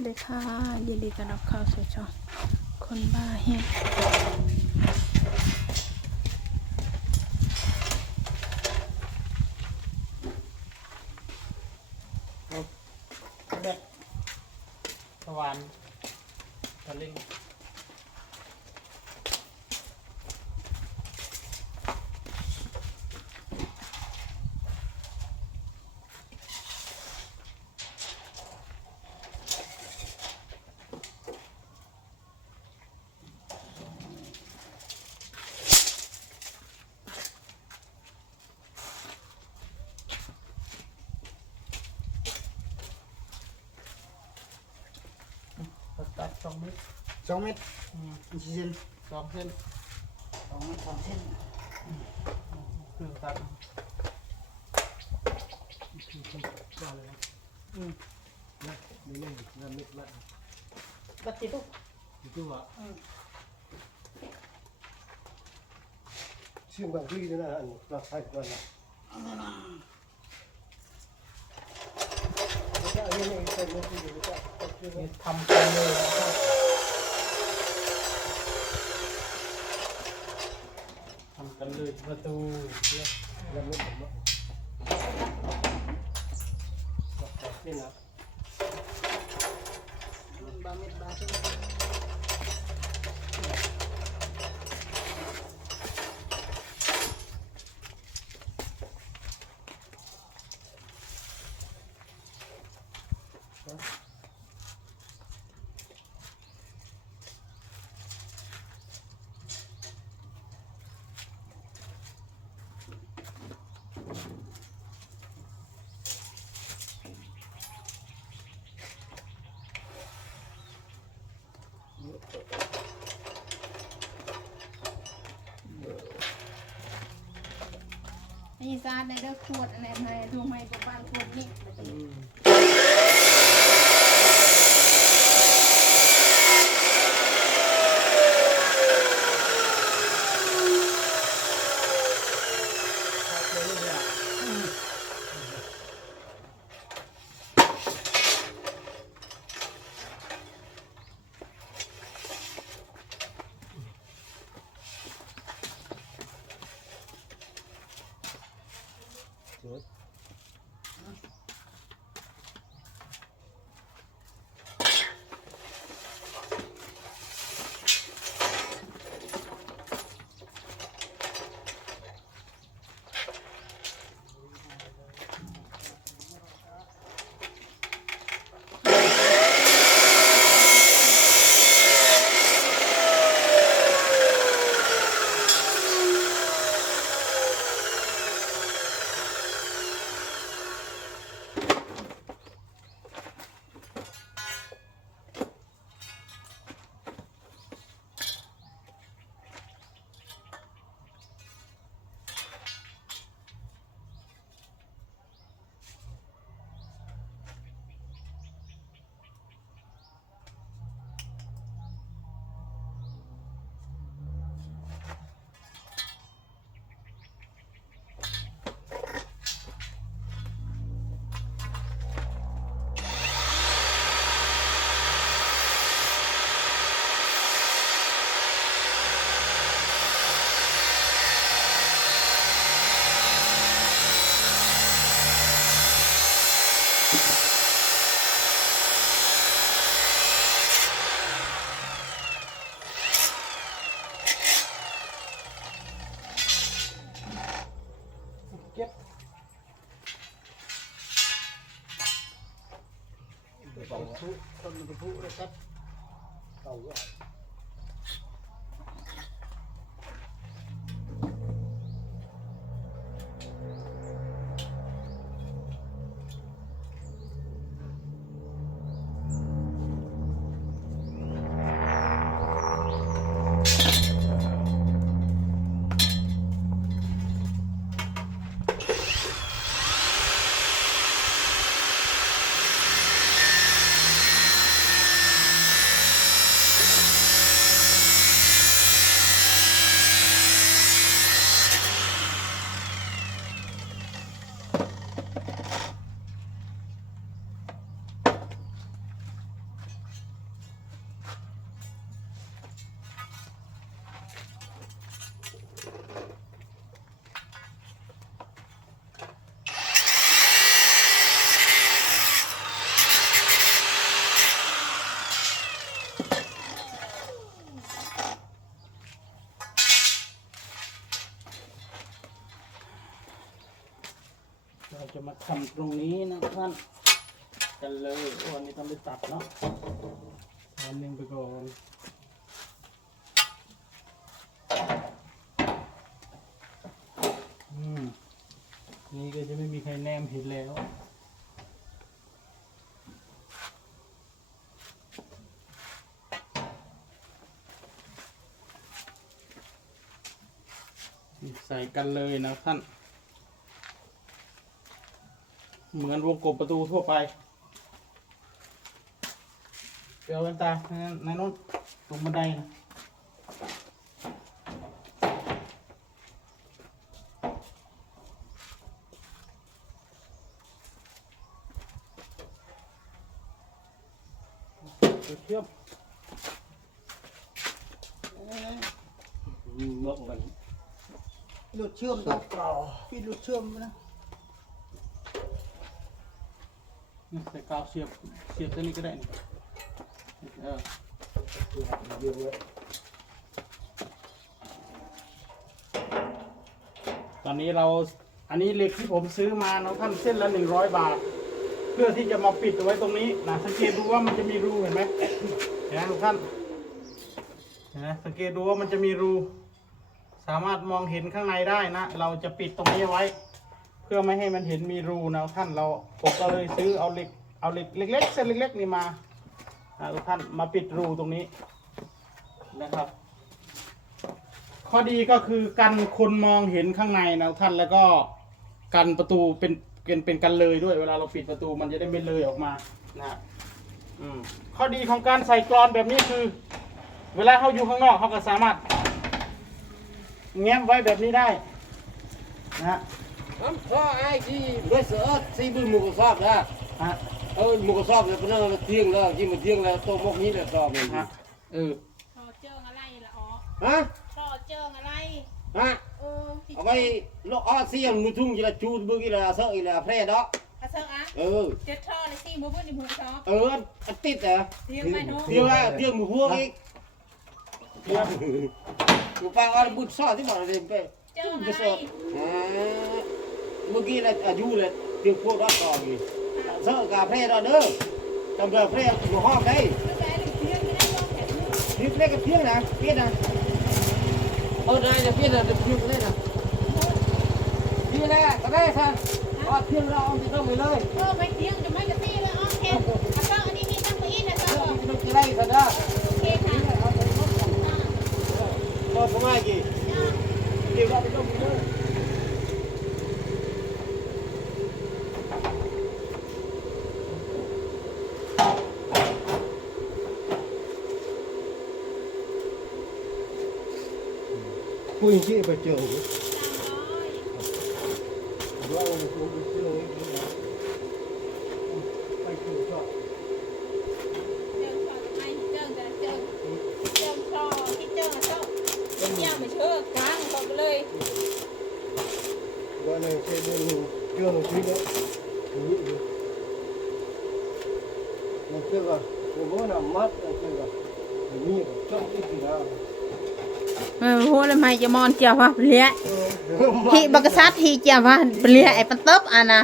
วัสดีค่ะ ยินดีต้อนรับเข้าสู่ช่องคนบ้าเฮ็ดเด็กสวรรค์ตะลิง เม็ดสองเมตรอืมสี่เซนสองเส้นสองเมตรสองเส้นเครื่องตัดว่าเลยนะอืมนะนี่นี่นี่เม็ดละตัดกี่ตุ๊กอยู่ที่ว่าชื่อแบบที่นะอันเราใช้กันนะแล้วก็อันนี้นี่ใส่เม็ดที่อยู่ที่ว่าที่ว่า นี่ทำกันเลยนะครับทำกันเลยประตูแล้วเม็ดผมว่านี่นะบาเม็ดบาเส้น นี่ซาดในเด้อขวดอะไรในทุ่งไม้บ้านขวดนี่ อืม เทำตรงนี้นะท่านกันเลยโอ้อันนี้ต้องไปตัดเนาะอันหนึ่งไปก่อนอืมนี่ก็จะไม่มีใครแนมเห็นแล้วใส่กันเลยนะท่าน เหมือนวงกบประตูทั่วไปเปียวกันตาในในนู้นตรงบันไดนะเทียบมกมันหลุดเชื่อมต่อเปล่าพี่หลุดเชื่อมนะ นี่ ใส่กาวเสียบเสียบตัวนี้ก็ได้นี่เออเดี๋ยวเลยตอนนี้เราอันนี้เหล็กที่ผมซื้อมาเนาะท่านเส้นละหนึ่งร้อยบาท เพื่อที่จะมาปิดเอาไว้ตรงนี้นะสังเกตดูว่ามันจะมีรูเห็นไหมเห็นไหมทุกท่านเห็นไหมสังเกตดูว่ามันจะมีรู สามารถมองเห็นข้างในได้นะ เราจะปิดตรงนี้ไว้ พื่อไม่ให้มันเห็นมีรูนะท่านเราผมก็เลยซื้อเอาเหล็กเอาเหล็กเล็กๆเส้นเล็กๆนี่มาทุกท่านมาปิดรูตรงนี้นะครับ ข้อดีก็คือกันคนมองเห็นข้างในนะท่านแล้วก็กันประตูเป็นเป็นเป็นกันเลยด้วยเวลาเราปิดประตูมันจะได้ไม่เลยออกมานะอข้อดีของการใส่กรอนแบบนี้คือ เวลาเขาอยู่ข้างนอกเขาก็สามารถแง้มไว้แบบนี้ได้นะ ฮะ Không có ai đi với sợ si bưng một sọp ra ฮะ ơ một sọp là cái nó thiêng đó nhưng mà thiêng là tô mốc ní là sọp này ฮะเออต่อเจิงอะไรละอ๋อ hả ต่อเจิงอะไร hả เออที่ ở đây nó o xiêm nó thung chỉ là chu bưng cái là sợ cái là phe đó อาเซอร์อะ ừ เจ็ดท่อเลยสิมือบุ้นในมือซอ ừ ăn ăn tít à Thiêng mày nó. thiêng à thiêng một vuông ấy một bao ăn bút sọ thế bảo là để เจิง chung อะ cái ไร sọt à bưng kia là à du là thiêng phô đó sọ gì sợ cà phê đó đỡ cầm cà phê một hôm đấy ลูกแม่หรือเพียงไม่ได้ต้องแข็ง Biết lấy cái phiếng nè, biết nè. Ở đây là biết là được phiếng lên nè. Đi nè, cái đây sao? Có phiếng ra ông thì đâu người lên. เออไม่เพียงจะไม่กระตี้เลยอ๋อแข็งอาเซอร์อันนี้มีตั้งไปอีกนะเซอร์ Đâu thì được cái đây thật ra. โอเคค่ะอ่า Thôi không ai gì. อ่า Đi ra thì đâu người lên. คุยชี้ไปเจอสามร้อยว่าเราคุยไปเจอไปคุยก็เจิงต่อไปเจิงแต่เจิงเจิงต่อที่เจิงอะเซอร์เจิงยาวไม่เชื่อกลางตกเลยว่าในเช่นนี้เจ อเราชี้แล้วคุยอยู่มันเชื่อว่าผมว่าน้ำมัดมัน เชื่อว่ามีจ้องที่กี่ดาวเออหัวเลยไม่จะมอนเจียวว่าเปลี่ยเออ hi bakassat hi chia va blia e patop ana